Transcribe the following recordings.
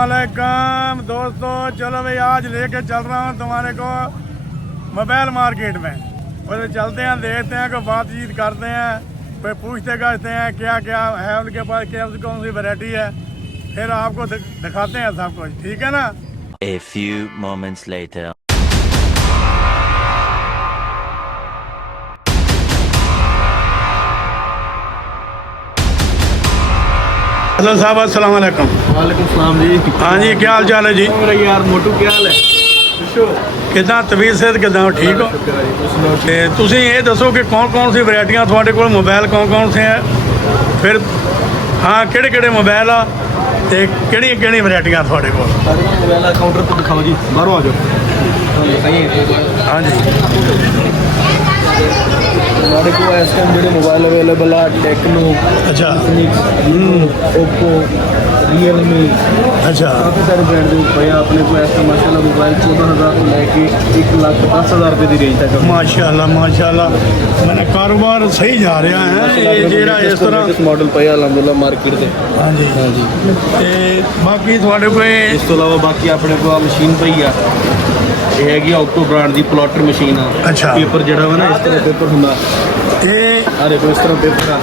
अस्सलामुअलैकुम दोस्तों, चलो भाई आज लेके चल रहा हूँ तुम्हारे को मोबाइल मार्केट में। उधर चलते हैं, देखते हैं, कोई बातचीत करते हैं, कोई पूछते करते हैं क्या क्या है उनके पास, क्या कौन सी वैरायटी है, फिर आपको दिखाते हैं सब कुछ। ठीक है ना। A few moments later. Hello साहब, अस्सलाम वालेकुम। वालेकुम सलाम जी। हाँ जी, क्या हाल चाल है जी? मेरा यार मोटू क्या हाल है? कितना तबीयत सेहत कितना हो? ठीक हो? ਤੇ ਤੁਸੀਂ ਇਹ ਦੱਸੋ ਕਿ ਕੌਣ ਸੀ ਵੈਰਾਈਟੀਆਂ ਤੁਹਾਡੇ ਕੋਲ, ਮੋਬਾਈਲ ਕੌਣ ਸੇ ਹੈ, ਫਿਰ ਹਾਂ ਕਿਹੜੇ ਮੋਬਾਈਲ ਆ ਤੇ ਕਿਹੜੀਆਂ ਵੈਰਾਈਟੀਆਂ ਤੁਹਾਡੇ ਕੋਲ? मोबाइल काउंटर पर दिखाओ जी, बाहरों आ जाओ। हाँ जी, हमारे को इस टाइम जो मोबाइल अवेलेबल है टेक्नो, अच्छा ओप्पो, रियलमी, अच्छा काफ़ी सारे ब्रांड पे अपने को इस टाइम माशाल्लाह मोबाइल 14,000 से लेके 1,10,000 रुपये की रेंज तक है। माशाल्लाह मैंने कारोबार सही जा रहा है ये ਜਿਹੜਾ ਇਸ ਤਰ੍ਹਾਂ मॉडल पे अलहमदुल्ला मार्केट से। हाँ जी हाँ जी। ਤੇ ਬਾਕੀ ਤੁਹਾਡੇ ਕੋਲ इस तो अलावा बाकी अपने को मशीन पई आ, ये हैगी ऑक्टो ब्रांड की प्लॉटर मशीन आ। अच्छा। पेपर जड़ा वा ना इस तरह पेपर हुंदा, ਇਹ आ देखो इस तरह पेपर आ,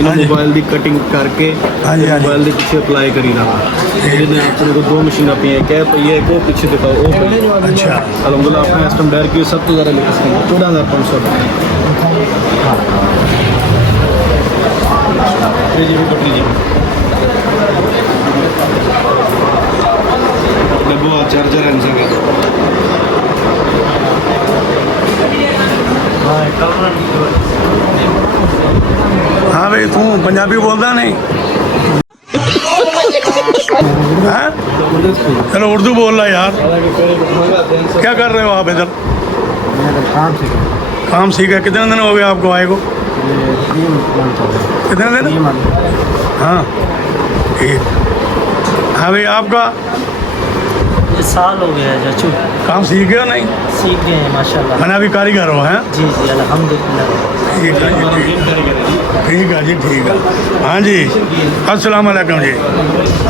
इन हाँ जी। मोबाइल की कटिंग करके हाँ जी, हाँ जी। मोबाइल के पीछे अप्लाई करी ना। ये अपने को दो मशीन पी है, क्या पई है को पीछे दिखाओ वो पई है। अच्छा अलहमदुल्ला अपने इस टाइम डायर की सब तो ज़्यादा लेटेस्ट है 14,500 जी बटरी जी डब्बो चार्जर है इनसे हाँ भाई, तू पंजाबी बोलता नहीं? हाँ? चलो उर्दू बोल रहा यार। क्या कर रहे हो आप इधर? काम सीखा? कितने दिन हो गए आपको आए को? कितने दिन? हाँ ठीक। हाँ भाई, आपका साल हो गया है चाचू, काम सीख गया नहीं? सीख गए हैं माशाल्लाह। मैंने अभी कारीगर हो हैं। जी जी अल्हम्दुलिल्लाह। ठीक है जी, ठीक है जी, ठीक है। हाँ जी, अस्सलाम वालेकुम जी।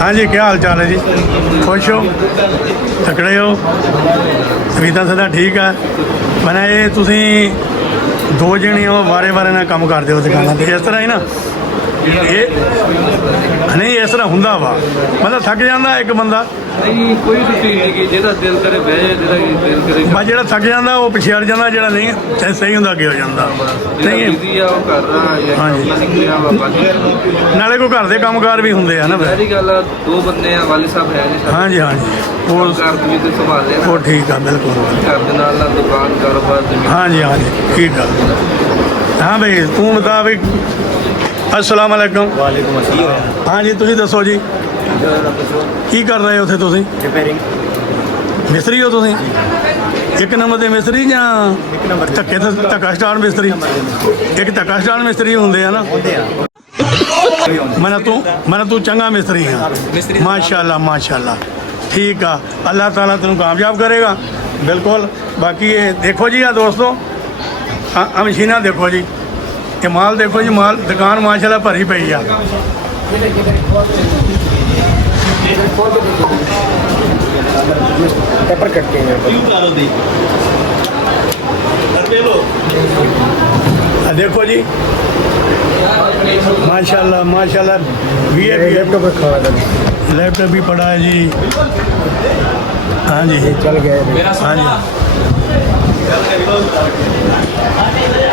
हाँ जी, क्या हाल चाल है जी? खुश हो, तकड़े हो, तबीयत सदा ठीक है? मैंने ये तुसी दो जने हो, बारे ਨਾਲ ਕੰਮ ਕਰਦੇ ਹੋ ਦੁਕਾਨਾਂ ਤੇ, ਇਸ ਤਰ੍ਹਾਂ ਹੀ ਨਾ? ਇਹ ਨਹੀਂ ਇਸ ਤਰ੍ਹਾਂ ਹੁੰਦਾ ਵਾ, ਮਤਲਬ ਥੱਕ ਜਾਂਦਾ ਇੱਕ ਬੰਦਾ? नहीं कोई छुट्टी नहीं कि जेदा दिल करे बह जाए, जेदा दिल करे ਬਸ ਜਿਹੜਾ ਥੱਕ ਜਾਂਦਾ ਉਹ ਪਿੱਛੇ ਹਟ ਜਾਂਦਾ, ਜਿਹੜਾ ਨਹੀਂ ਚਾਹੇ ਸਹੀ ਹੁੰਦਾ ਅੱਗੇ ਹੋ ਜਾਂਦਾ। ਨਹੀਂ बिजी आ वो कर रहा है हाँ जी। अपना सीख रहा बाकी ਨਾਲੇ ਕੋਈ ਘਰ ਦੇ ਕੰਮਕਾਰ ਵੀ ਹੁੰਦੇ ਆ ਨਾ ਫਿਰ। सारी गल दो बंदे हैं, वाले साहब है जी सारे। हाँ जी, हाँ जी, वो घर भी तो संभाल लेना, वो ठीक है, बिल्कुल। घर के नाल नाल दुकान कारोबार जमीन। हाँ जी, हाँ जी, ठीक है। हाँ भाई, तू बता भाई। अस्सलाम वालेकुम। वालेकुम अस्सलाम। हाँ जी, ਤੁਸੀਂ ਦੱਸੋ ਜੀ ਕੀ ਕਰ ਰਹੇ ਹੋ ਉੱਥੇ ਤੁਸੀਂ? रिपेयरिंग ਮਿਸਤਰੀ ਹੋ ਤੁਸੀਂ? ਇੱਕ ਨੰਬਰ ਦੇ ਮਿਸਤਰੀ ਜਾਂ ਧੱਕਾ ਸਟਾਰ ਮਿਸਤਰੀ? ਇੱਕ ਧੱਕਾ ਸਟਾਰ ਮਿਸਤਰੀ ਹੁੰਦੇ ਆ ਨਾ। ਮੈਂ ਤੂੰ ਚੰਗਾ ਮਿਸਤਰੀ ਹਾਂ। ਮਾਸ਼ਾਅੱਲਾ ਮਾਸ਼ਾਅੱਲਾ, ਠੀਕ ਆ। ਅੱਲਾਹ ਤਾਲਾ ਤੈਨੂੰ ਕਾਮਯਾਬ ਕਰੇਗਾ, ਬਿਲकुल। ਬਾਕੀ ਇਹ ਦੇਖੋ ਜੀ, ਆ ਦੋਸਤੋ, ਆ ਮਸ਼ੀਨਾਂ ਦੇਖੋ ਜੀ, ਇਹ ਮਾਲ ਦੇਖੋ ਜੀ, ਮਾਲ ਦੁਕਾਨ ਮਾਸ਼ਾਅੱਲਾ ਭਰੀ ਪਈ ਆ। पेपर कट के हैं देखो जी, माशाल्लाह माशाल्लाह। लैपटॉप रखा हुआ था, लैपटॉप भी पड़ा है जी। हाँ जी, चल गए। हाँ जी,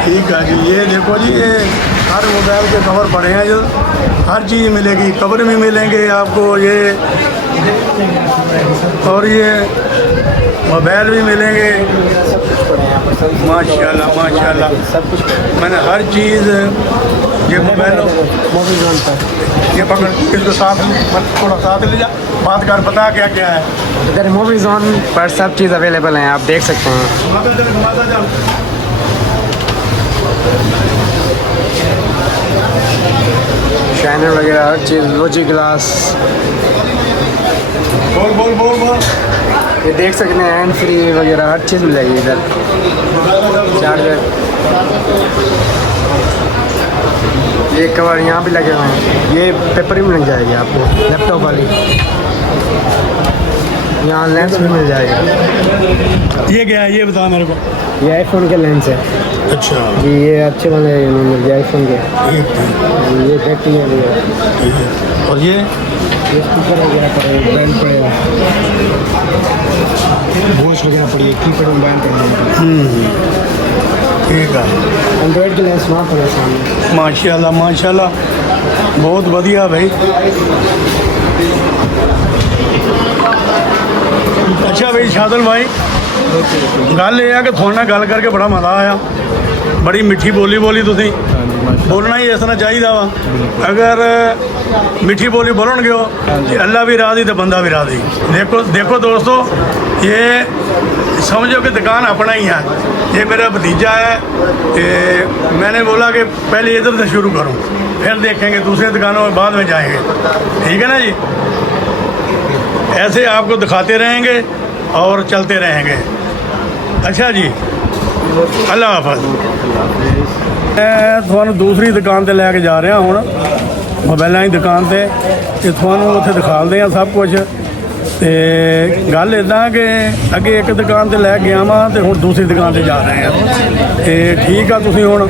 ठीक है जी। ये देखो जी, ये हर मोबाइल के कवर पड़े हैं जो, हर चीज़ मिलेगी, कवर भी मिलेंगे आपको ये, और ये मोबाइल भी मिलेंगे। माशाल्लाह माशाल्लाह, सब कुछ मैंने हर चीज़, ये मोबाइल ये पकड़, इसको साथ थोड़ा साथ ले जा, बात कर, बता क्या क्या है इधर मूवी जोन पर सब चीज़ अवेलेबल हैं, आप देख सकते हैं। घुमाता चल। शाइनर वगैरह हर चीज़, लोजी ग्लास, बोल बोल बोल बोल। ये देख सकते हैं, हैंड फ्री वगैरह हर चीज़ मिलेगी इधर। चार्जर ये कवर यहाँ भी लगे हुए हैं, ये पेपर भी मिल जाएगी आपको, लैपटॉप वाली। यहाँ लेंस भी मिल जाएगा। ये क्या है, ये बता मेरे को। ये आईफोन के लेंस है अच्छा, जी, ये अच्छे वाले मिल जाए आईफोन के। ये 30 है भैया। और ये स्पीकर वगैरह पड़ेगा, ब्रांड पड़ेगा, वॉच वगैरह पड़ी है, कीपैड मोबाइल पड़ेगा। ठीक है, एंड्रॉइड के लेंस वहाँ पड़े सामने। माशाल्लाह माशाल्लाह, बहुत बढ़िया भाई। अच्छा भाई शादल भाई, गल ये है कि थोड़े नाल गल करके बड़ा मज़ा आया, बड़ी मिठी बोली बोली तुसीं। बोलना ही इस तरह चाहिए वा, अगर मिठी बोली बोलणगे हो तो अल्लाह भी राज़ी तो बंदा भी राज़ी। देखो देखो दोस्तों, ये समझो कि दुकान अपना ही है, ये मेरा भतीजा है। तो मैंने बोला कि पहले इधर से शुरू करूं, फिर देखेंगे दूसरे दुकानों में बाद में जाएंगे। ठीक है ना जी, ऐसे आपको दिखाते रहेंगे और चलते रहेंगे। अच्छा जी, अल्लाह हाफ़िज़। मैं ਤੁਹਾਨੂੰ दूसरी दुकान ਤੇ ਲੈ ਕੇ ਜਾ ਰਿਹਾ ਹੁਣ, मोबाइलों की दुकान से, ਤੇ ਤੁਹਾਨੂੰ ਉੱਥੇ ਦਿਖਾਉਂਦੇ ਆ सब कुछ। ਤੇ ਗੱਲ ਇਦਾਂ ਕਿ ਅੱਗੇ ਇੱਕ ਦੁਕਾਨ ਤੇ ਲੈ ਗਿਆ ਵਾਂ ਤੇ ਹੁਣ दूसरी दुकान ਤੇ ਜਾ ਰਹੇ ਆ। ਤੇ ठीक ਆ, ਤੁਸੀਂ ਹੁਣ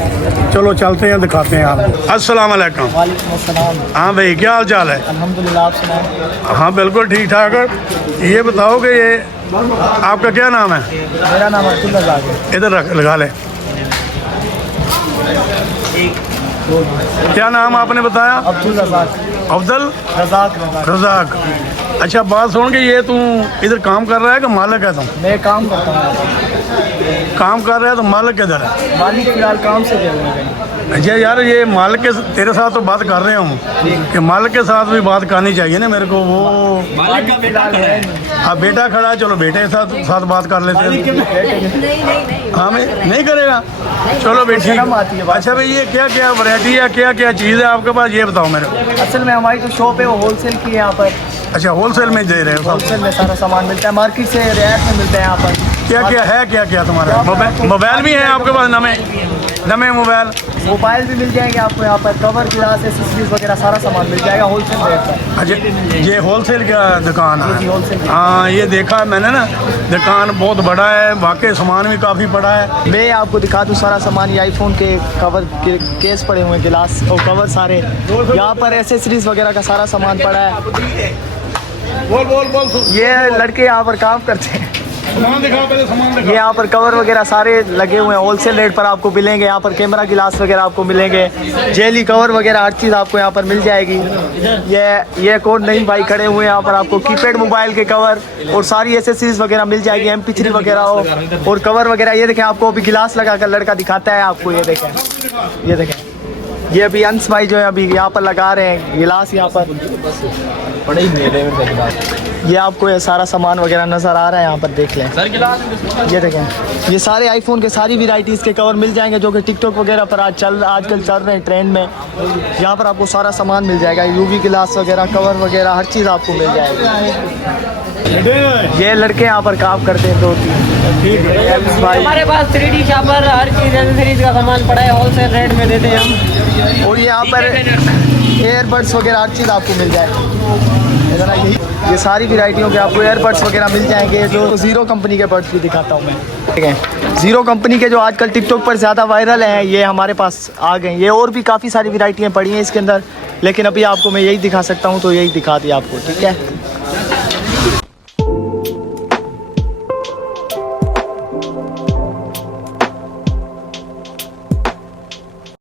चलो चलते हैं, दिखाते हैं आपको। अस्सलाम वालेकुम। वालेकुम अस्सलाम। हाँ भाई, क्या हाल चाल है? अल्हम्दुलिल्लाह, आप सुनाएं। हाँ बिल्कुल ठीक ठाक है। ये बताओ कि ये आपका क्या नाम है? मेरा नाम अब्दुल रज़ाक है। इधर रख लगा ले। क्या नाम आपने बताया? अब्दुल रज़ाक। अफजल रज़ाक रजाक। अच्छा बात सुन के, ये तू इधर काम कर रहा है कि मालिक है? तुम मैं काम करता हूँ। काम कर रहा है तो मालिक किधर है? मालिक फिलहाल काम से गए हुए हैं। अच्छा यार, ये मालिक के तेरे साथ तो बात कर रहे हूँ कि मालिक के साथ भी बात करनी चाहिए ना मेरे को। वो मालिक का बेटा खड़ा है। हाँ बेटा खड़ा है, चलो बेटे के साथ बात कर लेते हैं। हाँ मैं नहीं करेगा, चलो बेटी। शर्म आती है बात। अच्छा भाई, ये क्या क्या वैरायटी है, क्या क्या चीज़ है आपके पास, ये बताओ मेरे को। असल में हमारी जो शॉप है वो होलसेल की है यहाँ पर। अच्छा होलसेल में दे रहे हो सब? होलसेल में सारा सामान मिलता है, मार्केट से रियायत में मिलता है यहाँ पर। क्या क्या है, क्या क्या तुम्हारा मोबाइल भी है आपके पास? नमे मोबाइल मोबाइल भी मिल जाएंगे आपको यहाँ पर, कवर गिलास एक्सेसरीज वगैरह सारा सामान मिल जाएगा होलसेल रेट पर। अच्छा, ये होलसेल का दुकान जी, है? होलसेल की। हाँ ये देखा है मैंने ना, दुकान बहुत बड़ा है, वाकई सामान भी काफ़ी बड़ा है। मैं आपको दिखा दूँ सारा सामान। ये आईफोन के कवर के केस पड़े हुए हैं, गिलास और कवर सारे यहाँ पर, एसेसरीज वगैरह का सारा सामान पड़ा है। बोल बोल बोल, ये लड़के यहाँ पर काम करते हैं। सामान दिखाओ पहले, सामान ये दिखाओ। यहाँ पर कवर वगैरह सारे लगे हुए हैं, होलसेल रेट पर आपको मिलेंगे। यहाँ पर कैमरा गिलास वगैरह आपको मिलेंगे, जेली कवर वगैरह हर चीज़ आपको यहाँ पर मिल जाएगी। ये कोड नहीं भाई खड़े हुए हैं यहाँ पर, आपको कीपैड मोबाइल के कवर और सारी एसेसरीज वगैरह मिल जाएगी, MP3 वगैरह हो और कवर वगैरह। ये देखें, आपको अभी गिलास लगा कर लड़का दिखाता है आपको। ये देखें, ये देखें, ये अभी अंश भाई जो है अभी यहाँ पर लगा रहे हैं गिलास यहाँ पर। बड़े ही मेले में गिलास, ये आपको ये सारा सामान वगैरह नज़र आ रहा है यहाँ पर, देख लें। ये देखें, ये सारे आईफोन के सारी वैरायटीज़ के कवर मिल जाएंगे जो कि टिकटॉक वगैरह पर आजकल चल रहे हैं ट्रेंड में। यहाँ पर आपको सारा सामान मिल जाएगा, UV गिलास वगैरह, कवर वगैरह हर चीज़ आपको मिल जाएगी। ये लड़के यहाँ पर काम करते हैं 2-3 भाई। हमारे पास 3D शॉपर हर चीज़ एसेसरीज का सामान पड़ा है, होलसेल रेट में देते हैं हम। और यहाँ पर एयरबड्स वगैरह हर चीज़ आपको मिल जाए। ये सारी वैरायटियों के आपको एयरबड्स वगैरह मिल जाएंगे, जो ज़ीरो कंपनी के बड्स भी दिखाता हूँ मैं। ठीक है, ज़ीरो कंपनी के जो आजकल टिकटॉक पर ज़्यादा वायरल हैं, ये हमारे पास आ गए। ये और भी काफ़ी सारी वैरायटियाँ पड़ी हैं इसके अंदर, लेकिन अभी आपको मैं यही दिखा सकता हूँ, तो यही दिखा दिया आपको। ठीक है,